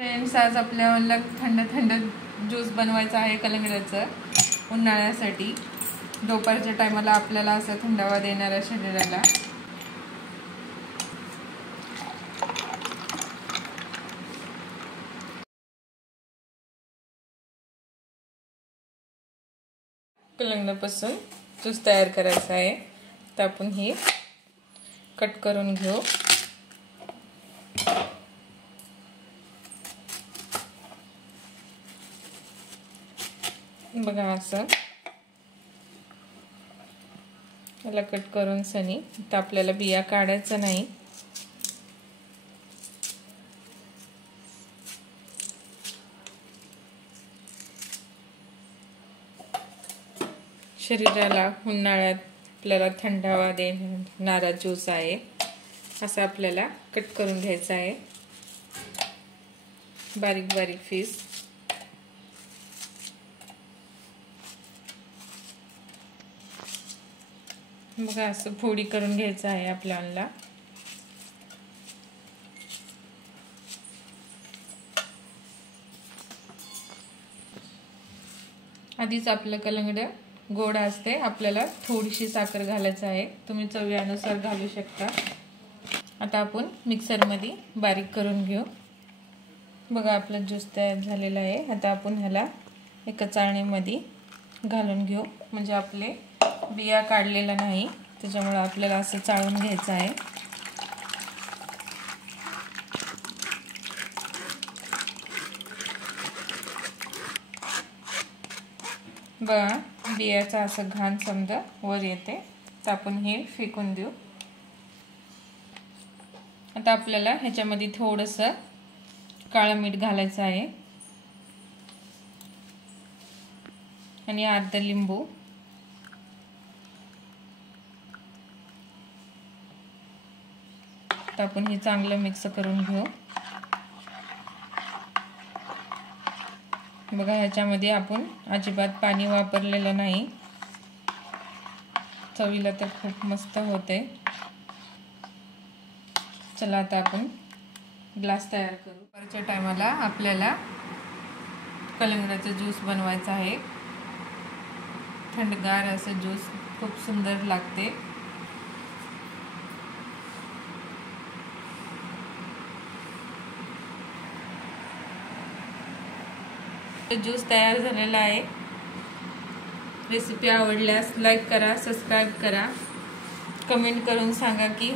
Friends, आज आपल्याला थंड थंड ज्यूस बनवायचा आहे कलिंगडाचं उन्हाळ्यासाठी. दुपारच्या टायमाला आपल्याला असं थंडावा देणाऱ्या शरीराला. कलिंगडापासून ज्यूस तयार करायचा आहे. तर आपण हे कट करून घेऊ. बघा असं याला कट करून सनी. तर आपल्याला बिया काढायचं नाही. शरीराला उन्हाळ्यात आपल्याला थंडावा देणारा ज्यूस आहे. असं आपल्याला कट करून घ्यायचा आहे. बारीक बारीक पीस. बघा असं फोडी करून घ्यायचं आहे आपल्याला. आधीच आपलं कलिंगड गोड असते. आपल्याला थोडीशी साखर घालायचं आहे. तुम्ही चवीनुसार घालू शकता. आता आपण मिक्सरमध्ये बारीक करून घेऊ. बघा आपला ज्यूस तयार झालेला आहे. आता आपण ह्याला एका चाळणीमध्ये घालून घेऊ. म्हणजे आपले बिया काढलेला नाही, त्याच्यामुळे आपल्याला असं चाळून घ्यायचं आहे. बघा बियाचा असं घाण समजा वर येते. तर आपण हे फेकून देऊ. आता आपल्याला ह्याच्यामध्ये थोडंसं काळं मीठ घालायचं आहे आणि अर्धा लिंबू. तर आपण हे चांगलं मिक्स करून घेऊ. बघा ह्याच्यामध्ये आपण अजिबात पाणी वापरलेलं नाही. चवीला तर खूप मस्त होते. चला आता आपण ग्लास तयार करू. दुपारच्या टायमाला आपल्याला कलिंगडाचा ज्यूस बनवायचा आहे. थंडगार असं ज्यूस खूप सुंदर लागते. ज्यूस तयार झालेला आहे. रेसिपी आवडल्यास लाईक करा, सबस्क्राईब करा, कमेंट करून सांगा की